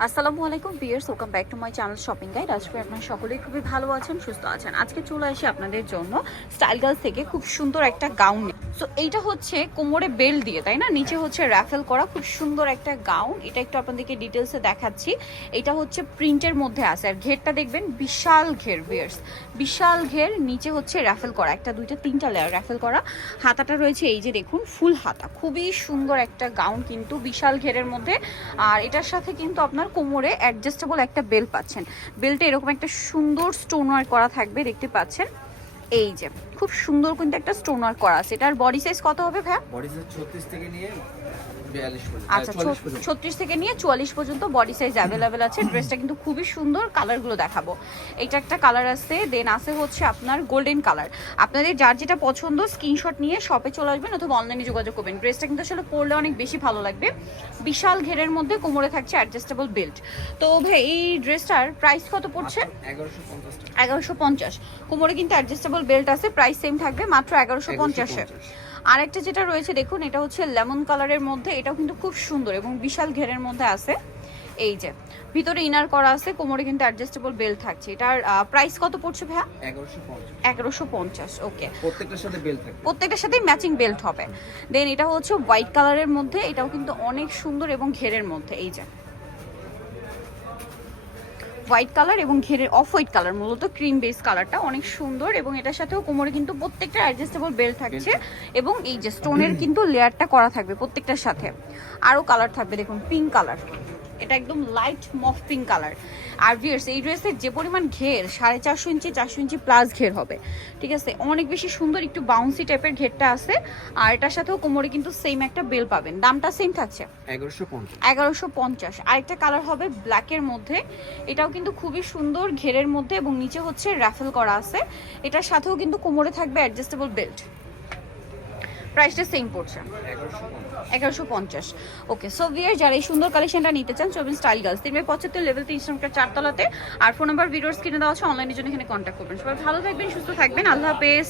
আসসালামু আলাইকুম viewers welcome back to my channel shopping guide আজকে আপনারা সকলেই খুবই ভালো আছেন, সুস্থ আছেন। আজকে চলে আসি আপনাদের জন্য স্টাইল গার্লস থেকে খুব সুন্দর একটা গাউন সো এইটা হচ্ছে কোমরে বেল দিয়ে, তাই না? নিচে হচ্ছে র্যাফেল করা, খুব সুন্দর একটা গাউন এটা একটু আপনাদেরকে ডিটেলসে দেখাচ্ছি। এটা হচ্ছে প্রিন্টের মধ্যে আছে। আর ঘেরটা দেখবেন, বিশাল ঘের বিয়ার্স বিশাল ঘের, নিচে হচ্ছে র্যাফেল করা। একটা, দুইটা, তিনটা লেয়ার র্যাফেল করা। হাতাটা রয়েছে এই যে দেখুন ফুল হাতা। খুবই সুন্দর একটা গাউন কিন্তু বিশাল ঘেরের মধ্যে। আর এটার সাথে কিন্তু আপনার কোমরে অ্যাডজাস্টেবল একটা বেল পাচ্ছেন। বেলটা এরকম একটা সুন্দর স্টোন ওয়ার্ক করা থাকবে, দেখতে পাচ্ছেন। এই যে খুব সুন্দর কিন্তু একটা স্টোন ওয়ার্ক করা আছে। এটার বডি সাইজ কত হবে ভাই বডি সাইজ 36 থেকে নিয়ে 42 পর্যন্ত আচ্ছা 44 পর্যন্ত। ছত্রিশ থেকে নিয়ে চুয়াল্লিশ পর্যন্ত বডি সাইজ অ্যাভেলেবেল আছে। ড্রেসটা কিন্তু খুবই সুন্দর কালারগুলো দেখাবো। এটা একটা কালার আছে দেন আছে হচ্ছে আপনার গোল্ডেন কালার আপনাদের যার যেটা পছন্দ স্ক্রিনশট নিয়ে শপে চলে আসবেন অথবা অনলাইনে যোগাযোগ করবেন। ড্রেসটা কিন্তু আসলে পরলে অনেক বেশি ভালো লাগবে। বিশাল ঘেরের মধ্যে কোমরে থাকছে অ্যাডজাস্টেবল বেল্ট তো ভাই এই ড্রেসটার প্রাইস কত পড়ছে? 1150 টাকা। এগারোশো পঞ্চাশ। কোমরে কিন্তু অ্যাডজাস্টেবল বেল্ট আছে প্রাইস সেম থাকবে মাত্র এগারোশো পঞ্চাশে 1150 আরেকটা যেটা রয়েছে দেখুন এটা হচ্ছে লেমন কালারের মধ্যে এটাও কিন্তু খুব সুন্দর এবং বিশাল ঘেরের মধ্যে আছে। এই যে ভিতরে ইনার করা আছে কোমরে কিন্তু অ্যাডজাস্টেবল বেল্ট থাকছে। এটার প্রাইস কত পড়ছে ভাইয়া? 1150 এগারোশো পঞ্চাশ ওকে প্রত্যেকটার সাথে বেল থাকবে। প্রত্যেকটার সাথেই ম্যাচিং বেল্ট হবে। দেন এটা হচ্ছে হোয়াইট কালারের মধ্যে এটাও কিন্তু অনেক সুন্দর এবং ঘেরের মধ্যে এই যে। হোয়াইট কালার এবং ঘেরের অফ হোয়াইট কালার মূলত ক্রিম বেস কালারটা অনেক সুন্দর এবং এটার সাথেও কোমরে কিন্তু প্রত্যেকটা অ্যাডজাস্টেবল বেল্ট থাকছে এবং এই যে স্টোনের কিন্তু লেয়ারটা করা থাকবে প্রত্যেকটার সাথে। আরও কালার থাকবে দেখুন পিঙ্ক কালার এটা একদম লাইট মফ পিঙ্ক কালার আর ভিয়ার্স এই ড্রেসের যে পরিমাণ ঘের সাড়ে চারশো ইঞ্চি চারশো ইঞ্চি প্লাস ঘের হবে। ঠিক আছে? অনেক বেশি সুন্দর একটু বাউন্সি টাইপের ঘেরটা আছে। আর এটার সাথেও কোমরে কিন্তু সেম একটা বেল পাবেন। দামটা সেম থাকছে? 1150 এগারোশো পঞ্চাশ। আরেকটা কালার হবে ব্ল্যাকের মধ্যে। এটাও কিন্তু খুবই সুন্দর ঘেরের মধ্যে এবং নিচে হচ্ছে র্যাফেল করা আছে। এটার সাথেও কিন্তু কোমরে থাকবে অ্যাডজাস্টেবল বেল্ট প্রাইসটা সেম পড়ছে। 1150 এগারোশো পঞ্চাশ। ওকে সো ভিয়ার যারা এই সুন্দর কালেকশনটা নিতে চান চবিন স্টাইল গার্লস তিন পঁচাত্তর লেভেল তিন সংখ্যার চারতলাতে। আর ফোন নাম্বার ভিডিওস কিনে দেওয়া আছে অনলাইনের জন্য এখানে কন্ট্যাক্ট করবেন। সবাই ভালো থাকবেন, সুস্থ থাকবেন। আল্লাহ হাফেজ।